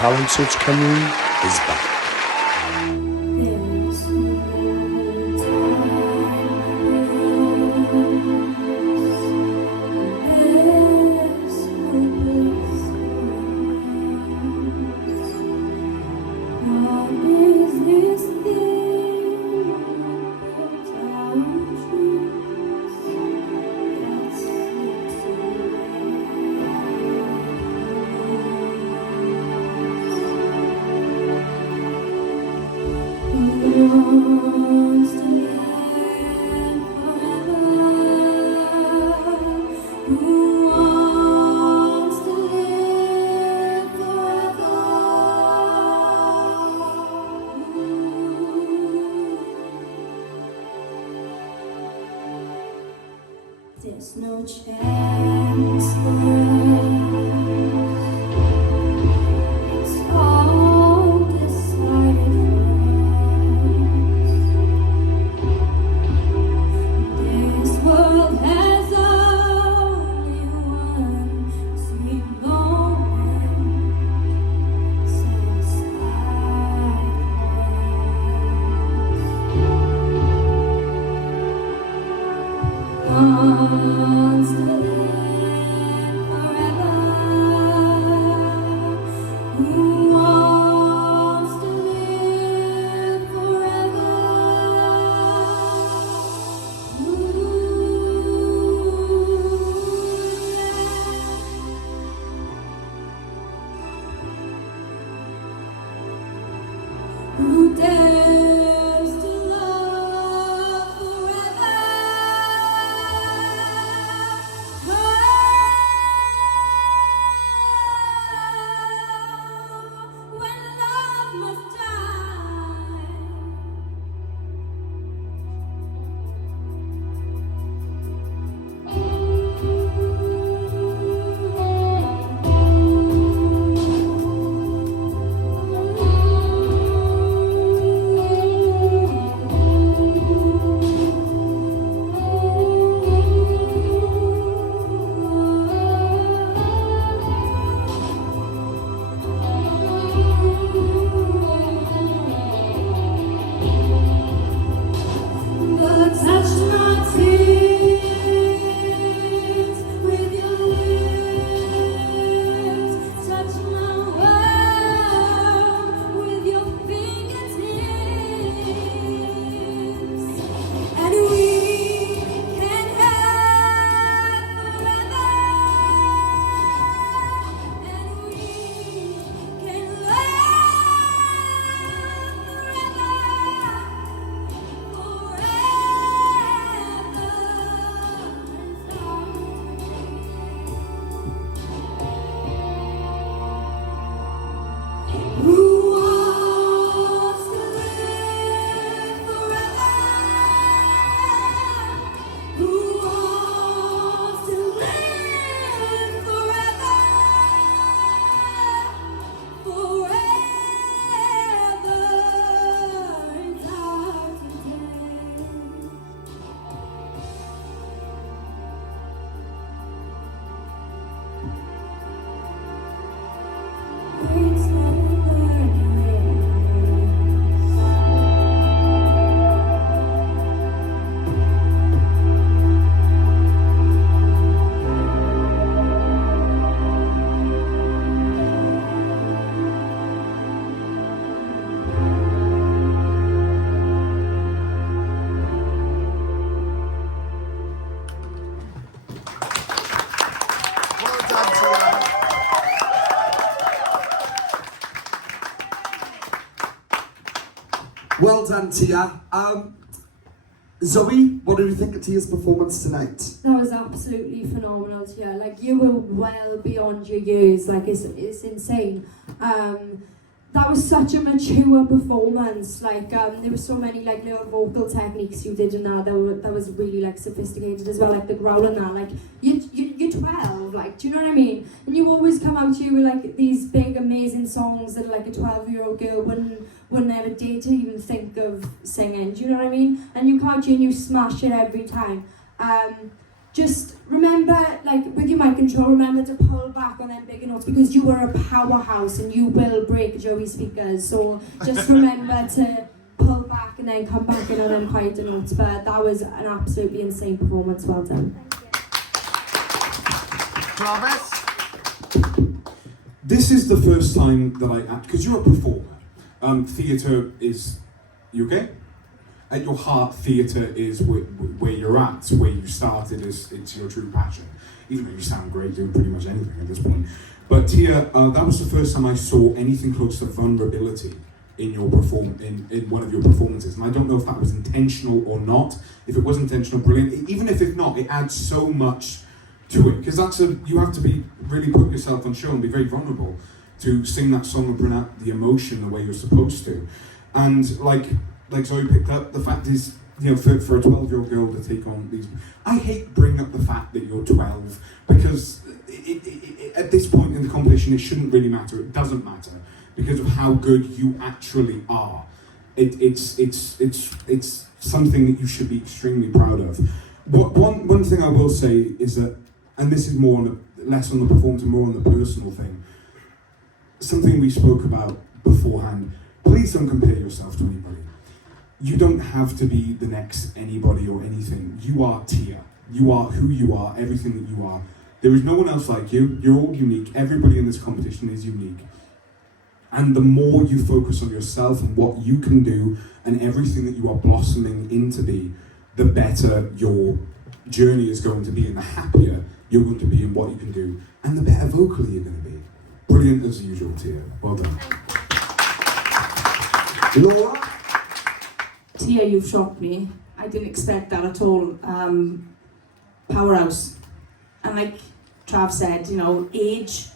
Talent Search Cymru is back. There's no chance for us. It's all decided for us. This world has only one sweet moment set aside for us. Wants to live forever. Who wants to live forever? Who dares to love forever? When love must die. But touch my tears with your lips, touch my world with your fingertips, and we can have forever, and we can love forever. Who wants to live forever? Who wants to live forever? Forever is hard to take. It's never ends. Well done, Tia. Well done, Tia. Zoe, what did you think of Tia's performance tonight? That was absolutely phenomenal, Tia. Like, you were well beyond your years. Like, it's insane. That was such a mature performance. Like, there were so many like little vocal techniques you did in that that was really like sophisticated as well. Like the growl and that. Like, you're 12. Like, do you know what I mean? And you always come out here with like these big amazing songs that like a 12-year-old girl wouldn't ever dare to even think of singing. Do you know what I mean? And you come out here and you smash it every time. just remember, like with your mic control, remember to pull back on them bigger notes because you are a powerhouse and you will break Joey's speakers. So just remember to pull back and then come back in on them quieter notes. But that was an absolutely insane performance. Well done. Travis? This is the first time that I act, because you're a performer. Theatre is, you okay? At your heart, theatre is where you're at, where you started, it's your true passion. Even though you sound great doing pretty much anything at this point. But Tia, that was the first time I saw anything close to vulnerability in your in one of your performances. And I don't know if that was intentional or not. If it was intentional, brilliant. Even if it's not, it adds so much to it. Because you have to be really put yourself on show and be very vulnerable to sing that song and bring out the emotion the way you're supposed to. And like Zoe picked up, the fact is, you know, for a 12-year-old girl to take on these... I hate bringing up the fact that you're 12, because at this point in the competition, it shouldn't really matter. It doesn't matter, because of how good you actually are. It's something that you should be extremely proud of. One thing I will say is that, and this is less on the performance and more on the personal thing, something we spoke about beforehand, please don't compare yourself to anybody. You don't have to be the next anybody or anything. You are Tia. You are who you are, everything that you are. There is no one else like you. You're all unique. Everybody in this competition is unique. And the more you focus on yourself and what you can do and everything that you are blossoming into be, the better your journey is going to be and the happier you're going to be in what you can do and the better vocally you're going to be. Brilliant as usual, Tia. Well done. Laura? Tia, you've shocked me. I didn't expect that at all. Powerhouse. And like Trav said, you know, age,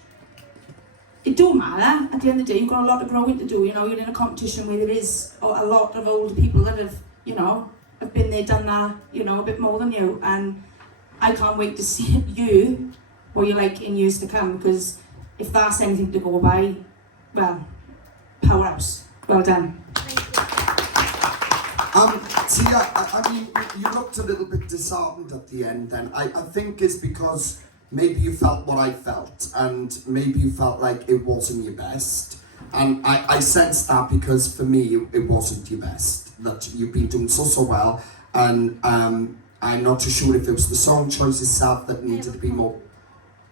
it don't matter. At the end of the day, you've got a lot of growing to do. You know, you're in a competition where there is a lot of older people that have, you know, have been there, done that, you know, a bit more than you. And I can't wait to see you, what you're like in years to come, because if that's anything to go by, well, powerhouse. Well done. Tia, I mean, you looked a little bit disheartened at the end then. I think it's because maybe you felt what I felt, and maybe you felt like it wasn't your best. And I sensed that because for me, it wasn't your best. That you've been doing so well, and I'm not too sure if it was the song choice itself that needed to be more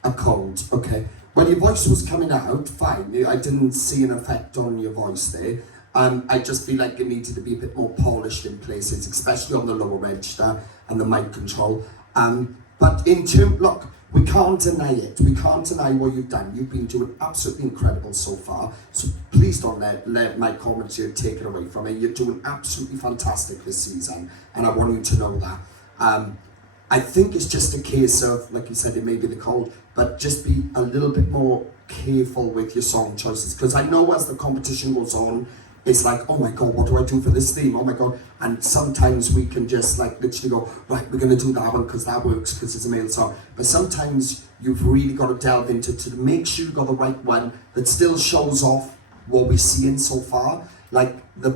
a cold, okay. When your voice was coming out, fine. I didn't see an effect on your voice there. I just feel like it needed to be a bit more polished in places, especially on the lower register and the mic control. But in terms, look, we can't deny it. We can't deny what you've done. You've been doing absolutely incredible so far. So please don't let my comments here take it away from it. You're doing absolutely fantastic this season, and I want you to know that. I think it's just a case of, like you said, it may be the cold, but just be a little bit more careful with your song choices. Because I know as the competition goes on, it's like, oh my God, what do I do for this theme? Oh my God. And sometimes we can just like literally go, right, we're going to do that one because that works because it's a male song. But sometimes you've really got to delve into to make sure you've got the right one that still shows off what we're seeing so far. Like the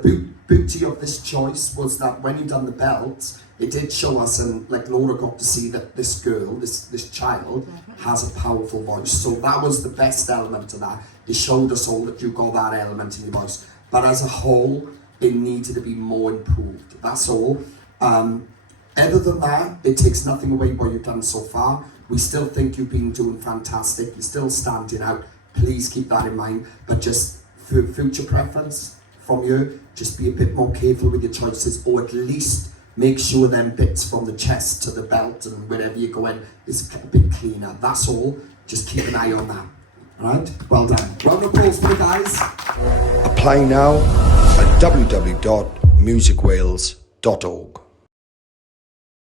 beauty of this choice was that when you done the belt, it did show us, and like Laura got to see that this girl, this child, has a powerful voice. So that was the best element of that. It showed us all that you got that element in your voice. But as a whole, it needed to be more improved. That's all. Other than that, it takes nothing away what you've done so far. We still think you've been doing fantastic. You're still standing out. Please keep that in mind. But just for future preference from you, just be a bit more careful with your choices, or at least make sure them bits from the chest to the belt and wherever you're going is a bit cleaner. That's all. Just keep an eye on that. Alright? Well done. Round of applause for the guys. Apply now at www.musicwales.org.